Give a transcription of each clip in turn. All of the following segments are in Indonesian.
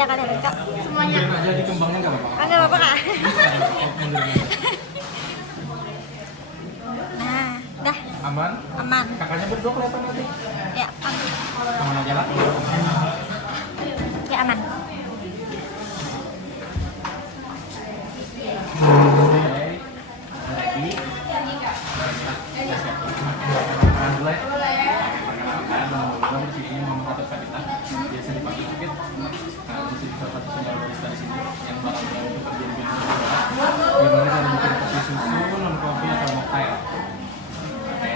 Ya kalian Kak. Semuanya. Biarin aja dikembangin nggak apa-apa. Nggak apa-apa Kak. Nah, dah. Aman? Aman. Kakaknya berdua kelihatan nanti? Ya, aman. Aman aja lah. Ya aman. Biasa dipakai sedikit. Nah, di sini salah satu senior barista di sini yang bakal bantu kerjaan bikin kopi. Gimana cara bikin kopi susu, non kopi atau mocha? Oke.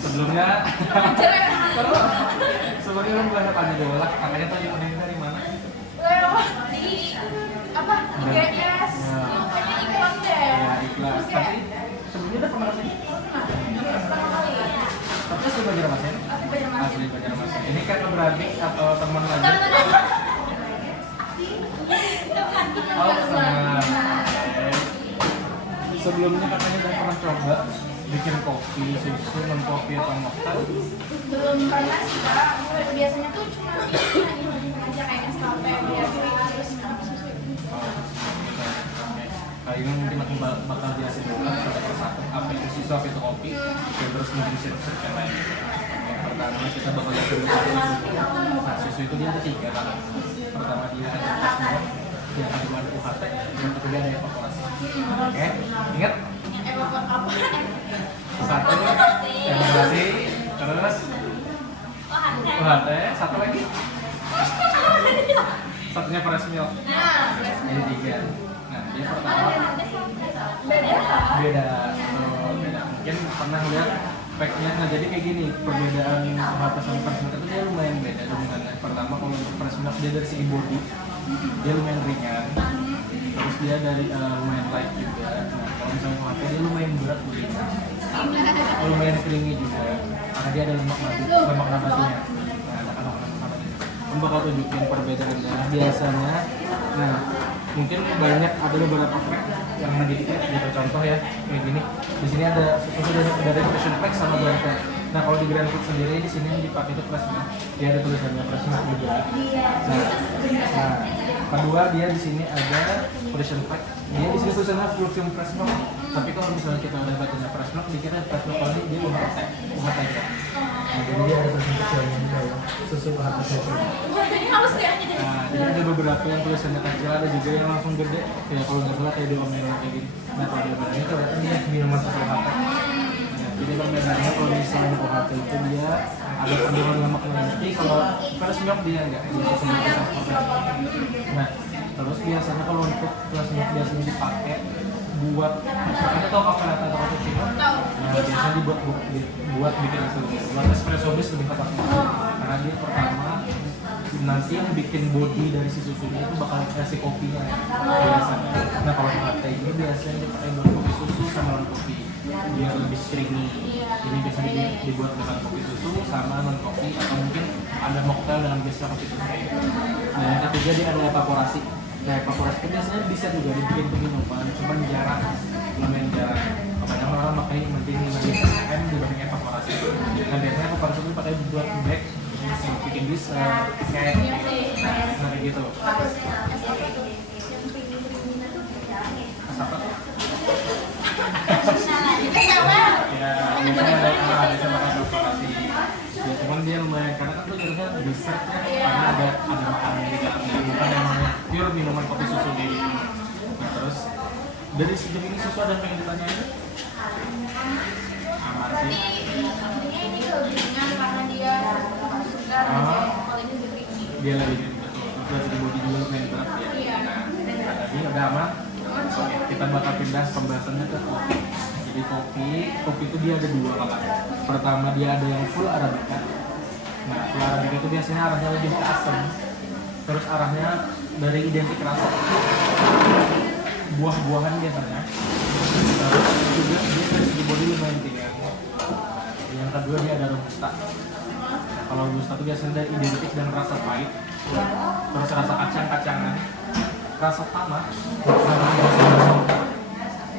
Sebelumnya, sebelumnya lo boleh tanya dulu lah. Kakaknya tadi ini dari mana? IGS, kayaknya iklan deh. Ya, iklan. Tapi sebelumnya udah pernah sih? Tapi asli Banjarmasin? Asli Banjarmasin. Ini kan berarti atau teman lagi? Oh, teman. Sebelumnya katanya udah pernah coba bikin kopi, susu, non kopi atau mocha? Belum pernah sih Kak, biasanya tuh cuma aja kayak Nescafe biasa terus susu. Kali ini mungkin aku bakal jelasin dulu satu persatu apa itu susu, apa itu kopi, dan terus mungkin sirup-sirup yang lain. Yang pertama kita bakal lihat dulu susu. Nah, susu itu dia ada 3 kan. Pertama dia ada espresso, yang kedua ada UHT, yang ketiga ada evaporasi. Oke, ingat? Apa? Satu, evaporasi, terus UHT, satu lagi. Satunya fresh milk. Jadi 3. Nah, dia pertama beda. Beda. Mungkin pernah lihat packnya. Nah, jadi kayak gini, perbedaan UHT sama fresh milk itu dia lumayan beda dominannya. Pertama kalau untuk fresh milk dia dari segi body dia lumayan ringan. Terus dia dari lumayan light juga. Nah, kalau misalnya UHT dia lumayan berat bodinya. Lumayan creamy juga. Karena dia ada lemak nabatinya. Nah, ada lemak nabatinya. Om bakal tunjukin perbedaannya biasanya. Nah, mungkin banyak ada beberapa pack yang ngedikit gitu, contoh ya kayak gini. Di sini ada susu dari Passion Pack sama Grand Pack. Nah, kalau di Grand Pack sendiri di sini yang dipakai itu fresh milk. Dia ada tulisannya fresh milk juga. Nah, kedua dia di sini ada Passion Pack. Dia di sini tulisannya full cream fresh milk. Tapi kalau misalnya kita udah bacanya fresh milk, dikira fresh milk kali dia UHT aja. Nah, jadi dia ada tulisan kecilnya juga ya, susu UHT saja. Ini halus ya. Nah, jadi ada beberapa yang tulisannya kecil, ada juga yang langsung gede. Ya kalau nggak salah kayak 2 ml kayak gini. Nah, kalau dia berani kelihatan dia minuman susu UHT. Nah, jadi perbedaannya kalau misalnya UHT itu dia ada kandungan lemaknya. Tapi kalau fresh milk dia enggak, dia susu Nah, terus biasanya kalau untuk fresh milk biasanya dipakai buat, makanya tau kafe latte atau cappuccino? Nah, biasanya buat bikin itu, buat espresso base lebih tepatnya. Karena dia pertama nanti yang bikin body dari si susunya itu bakal kasih kopinya biasanya. Nah, kalau latte ini biasanya dipakai buat kopi susu sama non kopi biar lebih creamy. Jadi biasanya dibuat dengan kopi susu sama non kopi, atau mungkin ada mocktail dengan biasa kopi susu. Nah, yang ketiga dia ada evaporasi. Nah, evaporasi itu biasanya bisa juga dibikin pengminuman, cuman jarang, lumayan jarang. Kebanyakan orang pakai mending 5 SPM dibanding evaporasi. Dan biasanya evaporasi itu pakai buat bag, bikin dessert, kayak gitu. Apa tuh? Ya, biasanya ada sama evaporasi. Ya, cuman dia lumayan, karena kan tuh jadinya dessert ya, karena ada makanan di dalamnya, bukan yang pure minuman kopi susu kayak gitu. Nah, terus dari sejauh ini susu ada yang pengen ditanyain? Aman sih. Ini lebih ringan karena dia sugar, kalau ini lebih tinggi. Dia lebih betul, terus dari body juga lumayan berat ya. Nah, tadi udah aman. Oke, kita bakal pindah pembahasannya ke kopi. Jadi kopi itu dia ada 2 kakak. Pertama dia ada yang full arabica. Nah, full arabica itu biasanya arahnya lebih ke asam. Terus arahnya dari identik rasa buah-buahan biasanya. Terus juga dia dari segi body lumayan ringan. Yang kedua dia ada robusta. Nah, kalau robusta itu biasanya dari identik dengan rasa pahit. Terus rasa kacang-kacangan, rasa tanah, sama rasa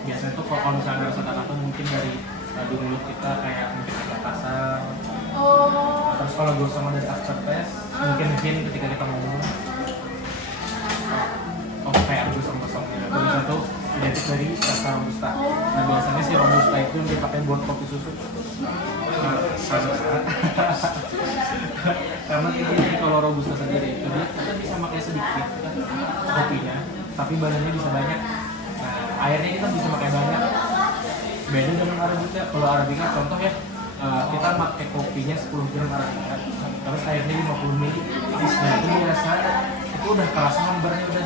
biasanya tuh kalau misalnya rasa tanah tuh mungkin dari di mulut kita kayak mungkin agak kasar, Terus kalau gosong dari aftertaste, mungkin ketika kita ngomong kayak gosong-gosongnya. Bisa tuh identik dari rasa robusta. Nah biasanya si robusta itu yang dipakai buat kopi susu. Karena ini kalau robusta sendiri itu dia kita bisa pakai sedikit kopinya, tapi badannya bisa banyak. Nah airnya kita bisa pakai banyak. Beda dengan arabica. Kalau arabica contoh ya, kita pakai kopinya 10 gram arabica, terus airnya 50 ml. Nah itu biasa itu udah kerasa membernya, udah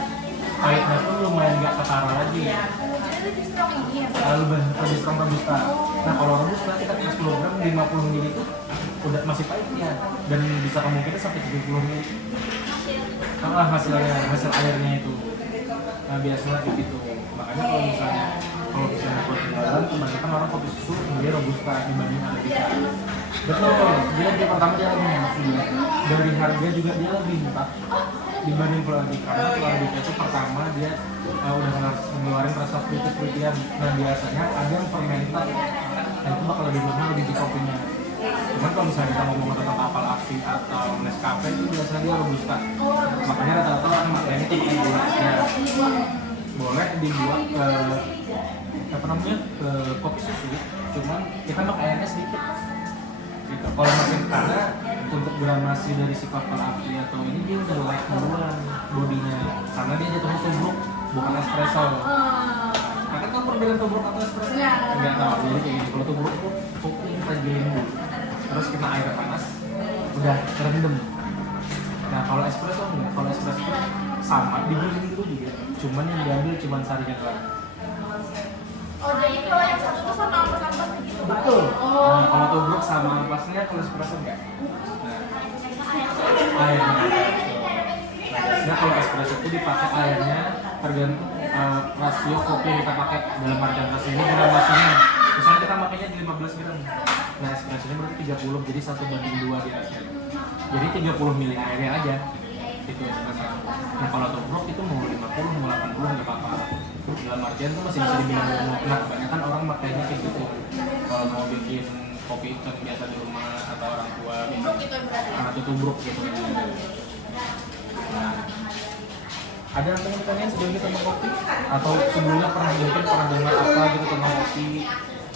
pahitnya tuh lumayan nggak ketara lagi. Lebih strong ini ya. Lebih strong robusta. Nah kalau robusta kita pakai 10 gram 50 ml itu udah masih pahitnya, dan bisa kemungkinan sampai 70 ml. Hasil airnya itu. Nah biasanya kayak gitu. Makanya kalau misalnya buat jualan, kebanyakan orang kopi susu milih robusta dibanding arabica. Betul, dia pertama dia lebih enak juga. Dari harga juga dia lebih murah dibanding kalau arabica. Karena kalau arabica itu pertama dia udah ngeluarin rasa fruity-fruityan. Nah biasanya ada yang fermented. Nah itu bakal lebih mahal lebih di kopinya. Cuman kalau misalnya kita ngomong tentang kapal api atau Nescafe itu biasanya dia robusta. Makanya rata-rata orang makanya itu pakai gula. Ya, boleh dibuat ke kopi susu, cuman kita pakai airnya sedikit. Gitu. Kalau makin karena untuk gramasi dari si kapal api atau ini dia udah light duluan bodinya, karena dia jatuhnya tubruk bukan espresso. Kakak tahu perbedaan tubruk atau espresso? Enggak tahu. Jadi kayak gini, kalau tubruk itu kopi kita giling dulu, terus kena air panas, udah terendam. Nah kalau espresso enggak, kalau espresso sama digiling dulu juga, cuman yang diambil cuman sarinya doang. Oh jadi kalau yang satu tuh sama ampas-ampas gitu? Betul. Nah kalau tubruk sama ampasnya, kalau espresso enggak. Nah airnya. Nah kalau espresso itu dipakai airnya tergantung rasio kopi yang kita pakai. Dalam artian rasio ini gramasinya. Misalnya kita makainya di 15 gram. Nah espressonya berarti 30, jadi 1:2 di rasio. Jadi 30 ml airnya aja. Itu espresso. Nah kalau tubruk itu mau 50, mau 80 nggak apa-apa. Dalam artian itu masih bisa dibilang mau. Nah kebanyakan orang makainya kayak gitu. Kalau mau bikin kopi hitam biasa di rumah atau orang tua bikin tubruk gitu. Nah, ada yang pengen ditanyain sebelumnya tentang kopi? Atau sebelumnya pernah dengar apa gitu tentang kopi?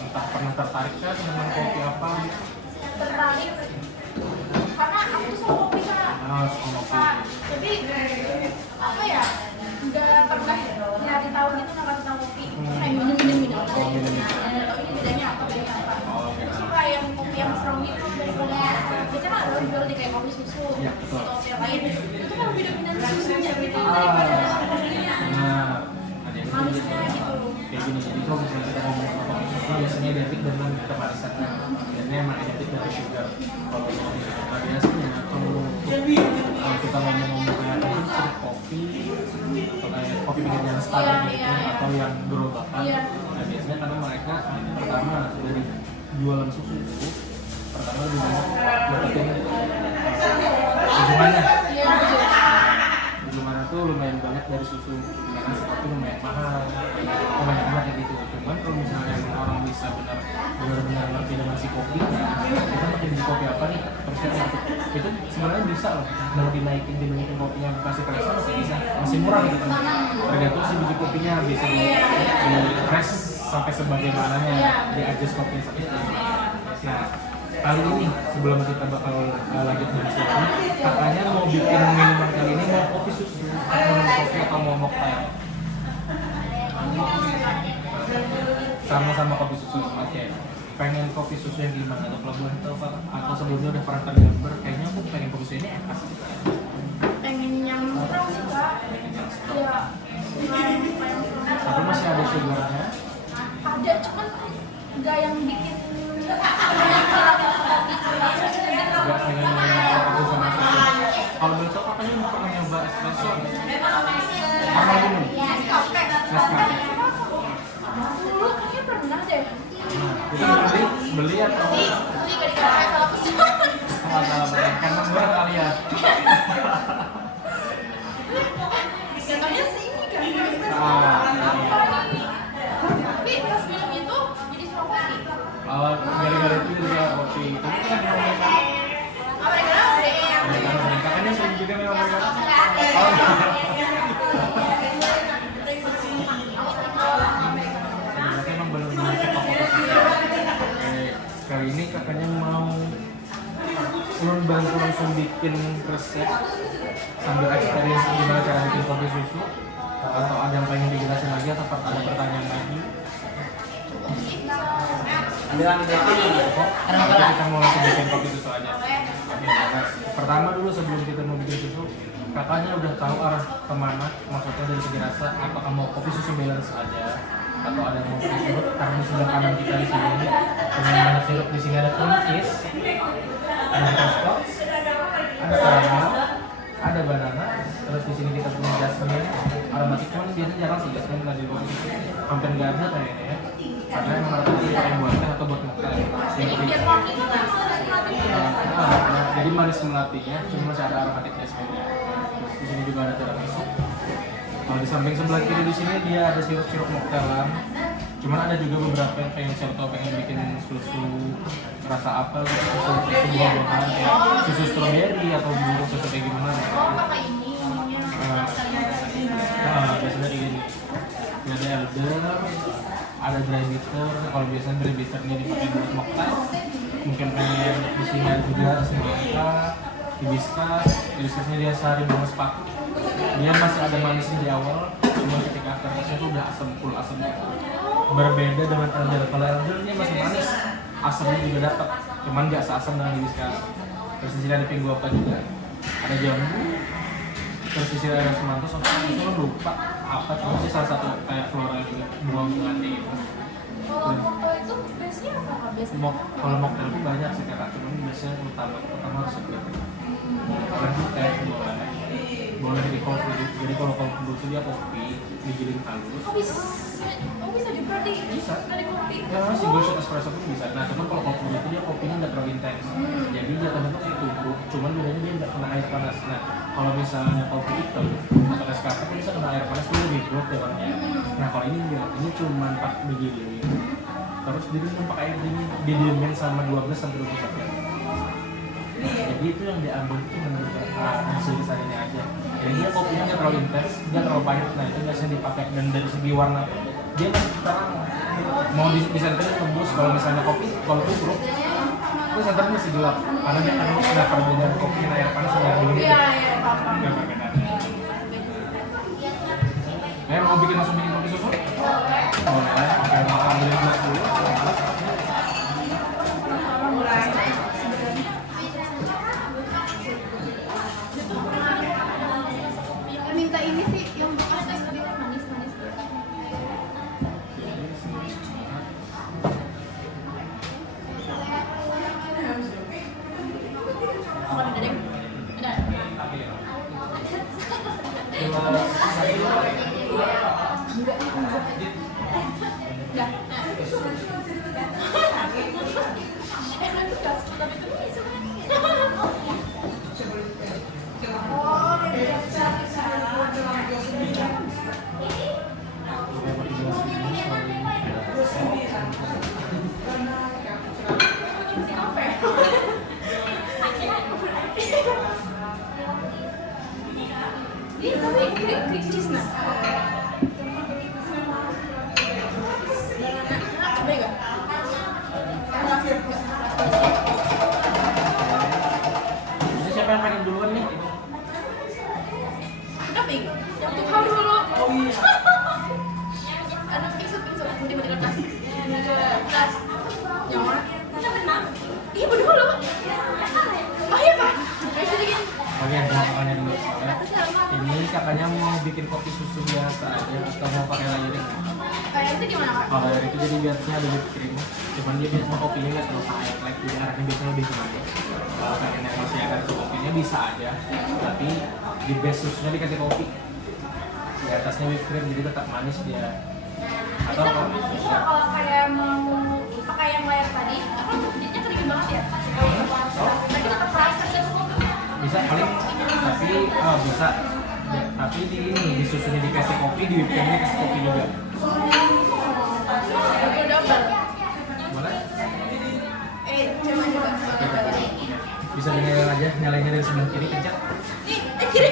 Entah pernah tertarik kah tentang kopi apa? Tertarik karena aku tuh suka kopi kan. Suka kopi. Tapi apa ya, nggak pernah nyari tahu gitu tentang kopi. Kayak minum aja. Nggak tahu ini bedanya apa. Aku suka yang kopi yang strong gitu dari kopi. Biasanya kan ada jual di kayak kopi susu atau kopi yang lain. Itu kan beda-beda susunya gitu daripada kopinya. Manisnya gitu. Kayak gini, jadi kalau misalnya kita ngomong tentang kopi susu biasanya identik dengan kemanisan kan. Biasanya emang identik dengan sugar. Kalau biasanya kalau kita ngomong kayak strip kopi atau kayak kopi pinggir jalan standar gitu atau yang gerobakan, nah biasanya karena mereka pertama dari jualan susu itu pertama lebih banyak dapetin ujungannya. Ujungannya tuh lumayan banyak dari susu, karena seperti lumayan mahal, lumayan banyak kayak gitu. Cuman kalau misalnya orang bisa benar-benar ngerti dengan si kopi, kita makin di kopi apa nih, terus kita itu sebenarnya bisa loh, mau dinaikin dibandingin kopinya kasih press masih murah gitu. Tergantung si biji kopinya bisa di press sampai sebagaimananya, di adjust kopinya sampai. Nah kali ini sebelum kita bakal lanjut dari sini, katanya mau bikin minuman kali ini mau kopi susu, mau kopi atau mau mocktail? Sama-sama kopi susu. Oke. Pengen kopi susu yang gimana? Atau pelabuhan atau sebelumnya udah pernah tergambar? Kayaknya aku pengen kopi susu ini enak. Pengen yang strong sih kak. Ya. Tapi masih ada sugarnya? Ada, cuman nggak yang bikin Gak pengen kopi sama susu. Kalau besok katanya mau pernah nyoba espresso? Pernah minum? Nescafe. dulu kayaknya pernah deh. Itu beli atau? Beli gak dikasih salah pesan. Salah beli, karena murah kali ya. Katanya sih ini kan espresso. Ah, Apa nih? Tapi pas minum itu jadi strong kopi. gara-gara itu jadi kopi. Tapi kan ngomong Apa bantu langsung bikin resep sambil experience gimana cara bikin kopi susu, atau ada yang pengen dijelasin lagi atau ada pertanyaan lagi? Nanti kita mau langsung bikin kopi susu aja. Oke, pertama dulu sebelum kita mau bikin susu, kakaknya udah tahu arah kemana, maksudnya dari segi rasa, apakah mau kopi susu balance aja atau ada yang mau kopi sirup? Karena di sebelah kanan kita di sini dengan banyak sirup, di sini ada cream cheese, ada butterscotch, ada caramel, ada banana, terus di sini kita punya jasmine, aromatik, cuman biasanya jarang sih jasmine nggak di kopi susu, hampir nggak ada kayaknya ya. Karena emang rata-rata kita yang buat teh atau buat mocktail. Jadi manis melatinya, cuma masih ada aromatik jasmine-nya. Terus di sini juga ada tiramisu. Kalau di samping sebelah kiri di sini dia ada sirup-sirup mocktailan. Cuman ada juga beberapa yang pengen siapa tahu pengen bikin susu rasa apa gitu, susu buah-buahan kayak susu strawberry atau susu kayak gimana. Biasanya kayak gini. Ada elder, ada dry bitter. Kalau biasanya dry bitternya dipakai buat mocktail. Mungkin pengen di sini juga semangka, hibiscusnya dia sehari bunga sepatu. Dia masih ada manisnya di awal, cuma ketika aftertaste itu udah asam, full asam. Berbeda dengan elder. Kalau elder dia masih manis, asamnya juga dapat, cuman nggak seasam dengan hibiscus. Terus di sini ada pingguapa juga, ada jambu. Terus di sini ada semangka, itu lupa apa, cuma sih salah satu kayak floral juga, bunga-bunga gitu. Kalau mocktail itu base-nya apa biasanya? Kalau mocktail itu banyak sih kakak, cuman biasanya utama harus segar. Kalau itu teh boleh di kopi. Jadi kalau kopi itu dia kopi digiling halus. Bisa diberarti dari kopi. Ya single shot espresso pun bisa. Nah cuman kalau kopi itu dia kopinya nggak terlalu intens. Jadi jatuhnya tuh kayak tubruk. Cuman bedanya dia nggak kena air panas. Nah kalau misalnya kopi hitam atau Nescafe kan bisa kena air panas, dia lebih berat ya warnanya. Nah kalau ini enggak, ini cuma pakai digiling. Terus diminum pakai air dingin, didiemin sama 12 sampai 21 jam. Jadi itu yang diambil itu menurut hasil kesannya aja. Jadi dia kopinya nggak terlalu intens, nggak terlalu pahit. Nah itu biasanya dipakai, dan dari segi warna dia masih terang. Mau di senternya tembus. Kalau misalnya kopi, kalau tubruk itu senternya masih gelap karena dia kan sudah perbedaan kopi dan air panas sama air dingin. Iya, paham. Nggak perbedaannya. Mau bikin langsung bikin kopi susu? Boleh. Oke, maka ambilin gelas dulu. Minta ini sih yang bekas tadi manis-manis. Oh, ada deh. Ini tapi cream cheese nah. Coba enggak? Jadi siapa yang pengen duluan nih? Tapi yang untuk kau dulu. Oh iya. Aduh, pisut nanti mau kertas. Kertas. Yang mana? Kita benar. Iya dulu. Oh iya Pak. Ayo sedikit. Oke, makanya dulu. Ini kakaknya mau bikin kopi susu biasa aja atau mau pakai layering? Kayak itu gimana Kak? Kalau dari itu jadi biasanya ada whipped cream, cuman dia biasanya kopinya nggak terlalu pahit, like jadi arahnya biasanya lebih manis. Kalau kakaknya masih ada rasa kopinya bisa aja, tapi di base susunya dikasih kopi. Di atasnya whipped cream jadi tetap manis dia. Atau Kalau kayak mau pakai yang layar tadi, apa jadinya kering banget ya? Tapi tetap rasa dan bisa paling, tapi bisa. Ya, tapi di ini di susunya dikasih kopi, di whipped creamnya dikasih kopi juga. Boleh? Coba juga. Bisa dinyalain aja, nyalainnya dari sebelah kiri pencet. Nih, kiri.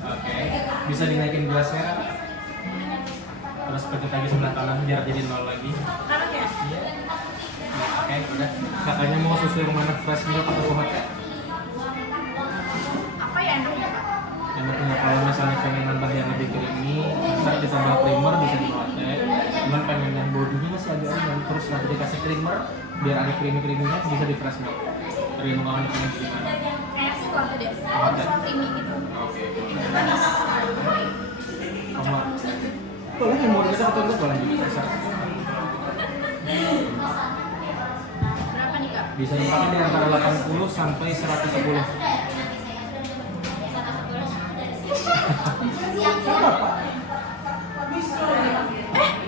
Oke, bisa dinaikin gelasnya. Terus pencet lagi sebelah kanan biar jadi 0 lagi. Kanan ya? Iya. Oke, udah. Kakaknya mau susu yang mana, fresh milk atau UHT? Apa ya enaknya Kak? Enaknya kalau misalnya pengen nambah yang lebih creamy, ntar ditambah creamer bisa di UHT. Cuman pengen yang bodinya masih agak ringan, terus nanti dikasih creamer biar ada creamy-creaminya bisa di fresh milk. Tergantung kakaknya pengen gimana. Kayaknya sih UHT deh. Sama creamy gitu. Oke. Manis. Kamu boleh yang mau kita atau enggak boleh juga. Berapa nih Kak? Bisa dipakai di antara 80 sampai 110.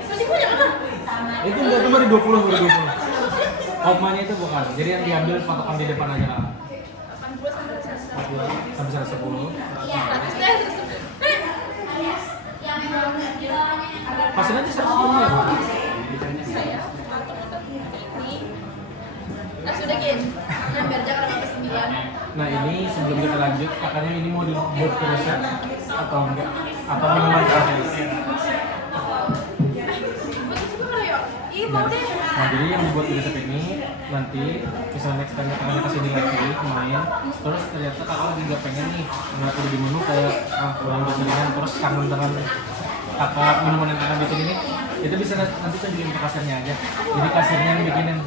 Masih banyak kan? Itu enggak cuma di 20 baru 20. Komanya itu bukan. Jadi yang diambil patokan di depan aja lah. 80 sampai 100. Sampai 110. Pasin aja 110 ya. Nah sudah Kin, nah biar jangan sampai 9. Nah ini sebelum kita lanjut, kakaknya ini mau dibuat ke resep atau enggak? Atau minuman terakhir? Bagus juga kali ya? Ih mau deh. Nah jadi yang dibuat di resep ini nanti misalnya next time kakaknya kesini lagi main, terus ternyata kakak lagi nggak pengen nih ngeliat udah di menu kayak kurang keseringan, terus kangen dengan kakak minuman yang kakak bikin ini, itu bisa nanti tunjukin ke kasirnya aja. Jadi kasirnya yang bikinin.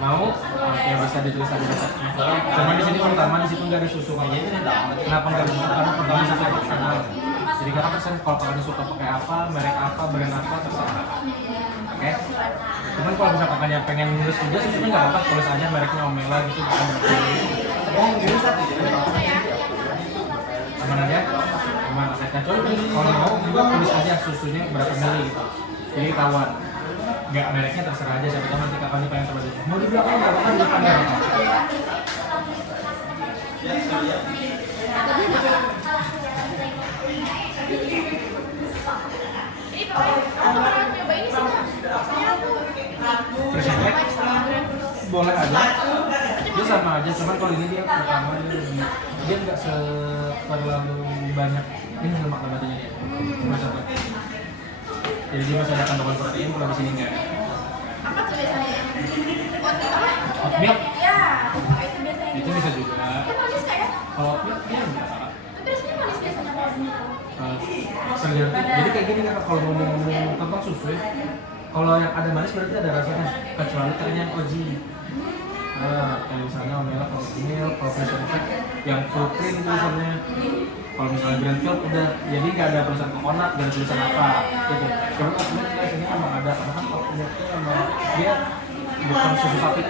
Mau? Oke, bisa ditulis aja resepnya. Cuma di sini pertama di situ nggak ada susu kayaknya. Kenapa nggak ada susu? Karena pertama susu opsional. Jadi kakak pesen kalau kakaknya suka pakai apa, merek apa, brand apa, terserah. Oke? Cuman kalau misalnya kakaknya pengen nulis juga susunya nggak apa-apa, tulis aja mereknya Omela gitu. Aman aja? Aman. Kecuali kalau mau juga tulis aja susunya berapa mili gitu. Jadi ketahuan. Nggak, mereknya terserah aja, siapa tahu nanti kakaknya pengen coba dulu. Mau di belakang nggak apa-apa, di depan nggak apa-apa. Ini pokoknya aku pernah nyoba ini sih Kak. Rasanya aku Presentnya boleh aja. Dia sama aja, cuman kalau ini dia pertama dia nggak terlalu banyak ini lemak nabatinya dia. Presentnya. Jadi dia masih ada kandungan protein, kalau di sini nggak ada. apa tuh biasanya? Apa? Oatmeal? Ya, itu biasanya. Itu bisa juga. Itu manis kayak? Kalau oatmeal dia nggak. Tapi rasanya manis biasanya kalau Jadi kayak gini kan kalau ngomong tentang susu ya, kalau yang ada manis berarti ada rasanya, kecuali kayaknya yang OG. Kayak misalnya Omela Milk, Professional Fat, yang full cream tulisannya. Kalau misalnya Grandfield udah, jadi nggak ada tulisan coconut, nggak ada tulisan apa gitu. Cuman Omela biasanya emang ada, karena kan kalau milknya emang dia bukan susu sapi,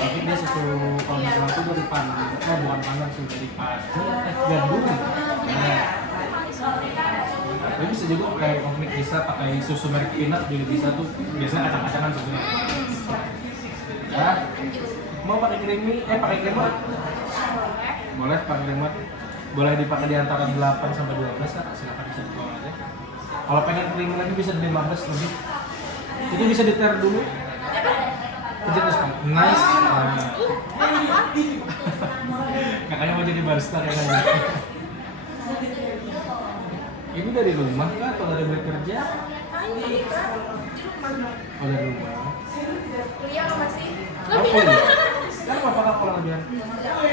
tapi dia susu kalau misalnya itu dari bukan pandan sih, dari gandum. Nah, tapi bisa juga kayak komik bisa pakai susu merek peanut juga bisa tuh, biasanya acang-acangan susunya. Ya, mau pakai pakai creamer? Boleh pakai creamer. Boleh dipakai di antara 8 sampai 12 kan, silakan bisa dibawa aja. Kalau pengen creamer lagi bisa di 15 lebih. Itu bisa diter dulu. Pencet terus kan. Nice. Kakaknya mau jadi barista kayaknya. Ini dari rumah kah atau dari bekerja? ini Kak, di rumah. Oh dari rumah. Kuliah apa masih? Oh kuliah. Sekarang apa kalau lebihan? Oke,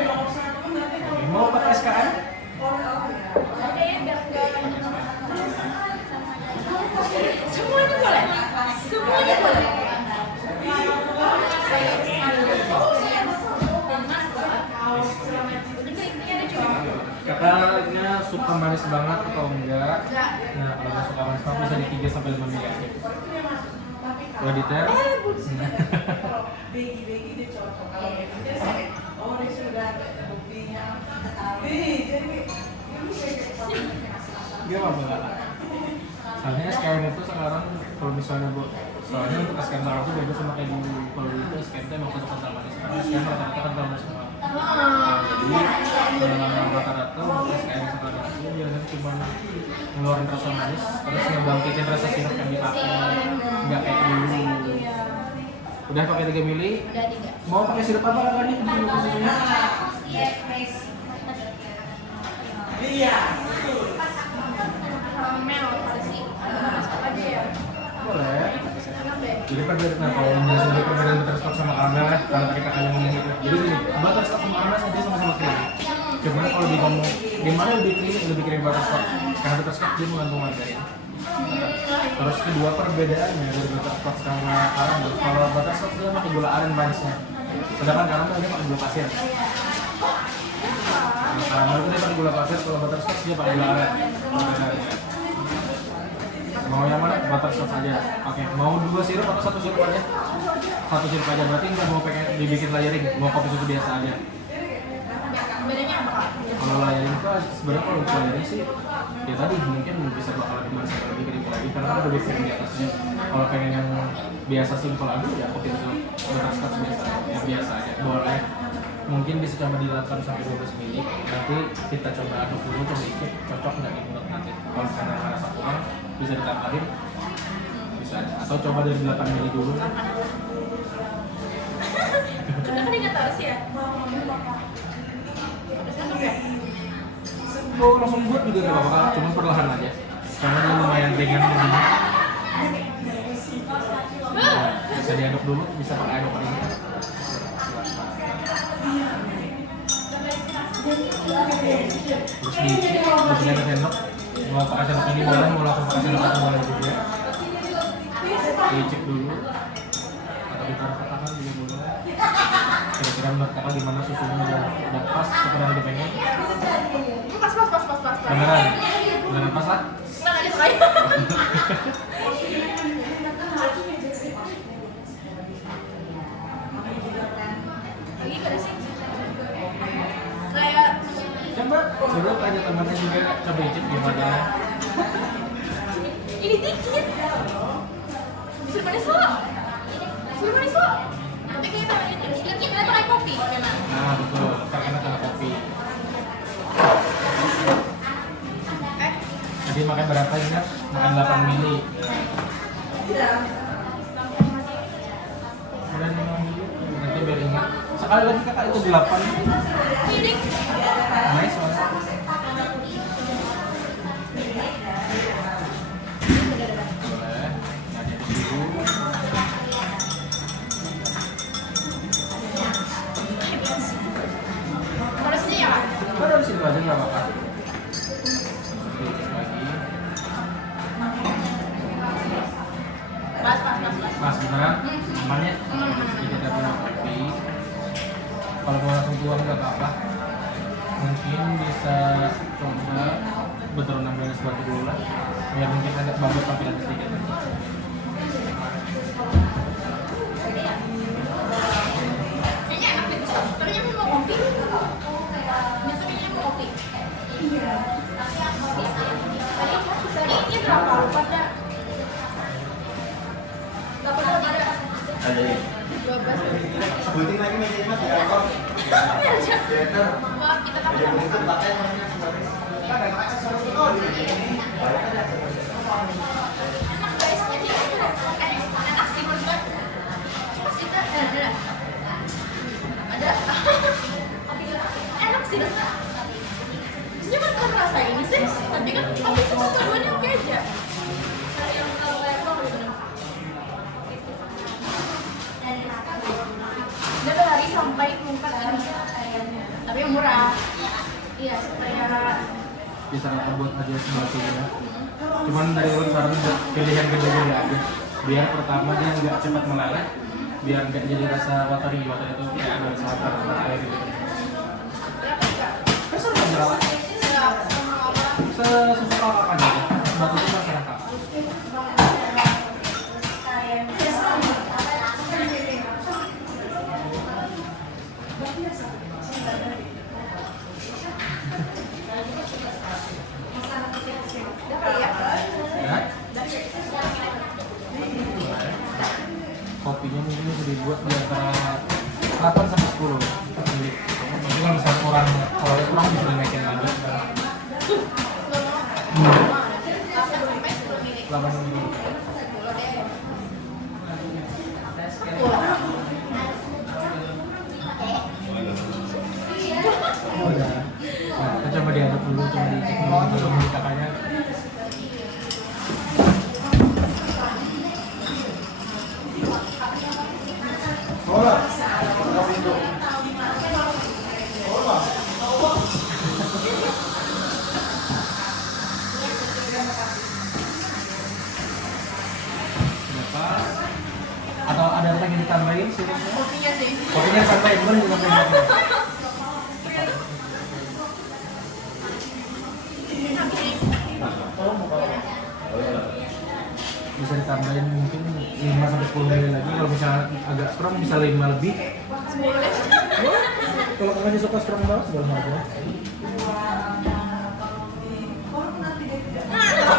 mau pakai SKM? Oke, biar enggak semuanya boleh. Semuanya boleh. Kakaknya suka manis banget atau enggak? Nah, kalau nggak suka manis banget bisa di 3 sampai 5 mili aja. Kalau di ter? Dia apa enggak? Soalnya SKM itu sekarang kalau misalnya soalnya untuk SKM sekarang itu beda sama kayak dulu. Kalau dulu itu SKM itu emang satu kental manis. Karena SKM rata-rata kental manis semua. Jadi rata-rata untuk SKM sekarang itu biasanya cuma ngeluarin rasa manis, terus ngebangkitin rasa sirup yang dipakai. Nggak kayak dulu. Udah pakai 3 mili? Udah 3. Mau pakai sirup apa kakaknya? Iya. Caramel pasti. Apa aja ya? Boleh. Enak deh. Jadi perbedaan, kalau menjelaskan dari perbedaan butterscotch sama karamel ya, karena tadi kakaknya ngomong gitu. Jadi gini, butterscotch sama karamel sebenarnya sama-sama creamy. Cuman kalau ngomong di mana lebih creamy butterscotch, karena butterscotch dia mengandung margarin. Terus kedua perbedaannya dari butterscotch sama karamel, kalau butterscotch dia pakai gula aren manisnya, sedangkan karamel dia pakai gula pasir. Nah, karamel itu dia pakai gula pasir, kalau butterscotch dia pakai gula aren. Perbedaannya. Mau yang mana? Butterscotch aja. Oke, mau 2 sirup atau 1 sirup aja? 1 sirup aja, berarti nggak mau pengen dibikin layering, mau kopi susu biasa aja. Bedanya apa Kak? Kalau layering itu sebenarnya kalau untuk layering sih, ya tadi mungkin bisa bakal dimasak lebih kering lagi karena kan udah biasa di atasnya. Kalau pengen yang biasa simpel aja ya kopi susu butterscotch biasa, yang biasa aja. Boleh. Mungkin bisa coba di 8 sampai 12 menit. Nanti kita coba aduk dulu, coba ikut cocok nggak di mulut nanti. Kalau misalnya merasa kurang, bisa ditambahin, bisa aja. Atau coba dari 8 menit dulu. Kita kan nggak tahu sih ya. Kalau langsung buat juga nggak apa-apa, cuma perlahan aja. Karena dia lumayan ringan jadinya. Bisa diaduk dulu, bisa pakai adukan ini. Terus diicip, terus ada sendok. Mau pakai sendok ini boleh, mau langsung pakai sendok itu boleh juga. Diicip dulu, atau ditaruh ke tangan juga boleh. Kira-kira menurut kakak gimana susunya udah pas seperti yang dipengen? Pas. Beneran pas lah? Nggak ada sekali. Lagi gak ada sih? Kayak Coba tanya temannya juga, coba icip gimana. ini dikit. Suruh manis lo. Tapi kayaknya tambahin itu. Sedikit kita pakai kopi. Memang. Nah betul, terkena sama kopi. Jadi makan berapa ingat? Makan 8 mili. Kemudian 5 mili, nanti biar ingat. Sekali lagi kakak itu 8. Ayo dik. Nice soalnya. Boleh, nanya dulu. Kalau sini ya Kak? Baru di situ aja nggak apa-apa. Sedikit lagi. Pas. Mas beneran? Aman ya? Jadi kita punya kopi. Kalau mau langsung tuang nggak apa-apa. Mungkin bisa coba betulan dari batu dulu lah. Ya mungkin agak bagus tampilan sedikit. Kayaknya enak deh. Tapi ini mau kopi. Ini mau kopi. Tadi ini berapa? Lupa dah. Ada ya? 12. Sebutin lagi meja mas ya kok. Wah, kita tak Meja itu pakai namanya sebenarnya. Ada aksesoris itu di sini. enak guys. Jadi enak sih menurut gue. Pas itu ada. Enak sih rasanya. Maksudnya kan bukan rasa ini sih, tapi kan kopi itu dua-duanya oke aja. Dia berlari sampai mengungkap ini, tapi yang murah. Iya, supaya Bisa kakak buat aja sebatu ya. Cuman dari ulun saran pilihan gede-gede aja. Biar pertama dia nggak cepat meleleh. Biar nggak jadi rasa watery itu kayak ada santan atau air gitu. Terus berapa? Sesuka kakak aja. Batu itu masalah kakak. Ya? Kopinya mungkin bisa dibuat di antara 8 sampai 10 mili. Nanti kalau misalnya kurang, kalau kurang bisa dinaikin lagi. 8 mili. Oh, udah. Nah, kita coba diaduk dulu, coba dicek dulu kakaknya. ada yang pengen ditambahin sirupnya? Kopinya sih. Kopinya tambahin, boleh ditambahin. Bisa ditambahin mungkin 5-10 ml lagi. Kalau misalnya agak strong bisa 5 lebih. Boleh. Kalau kakaknya suka strong banget boleh aja.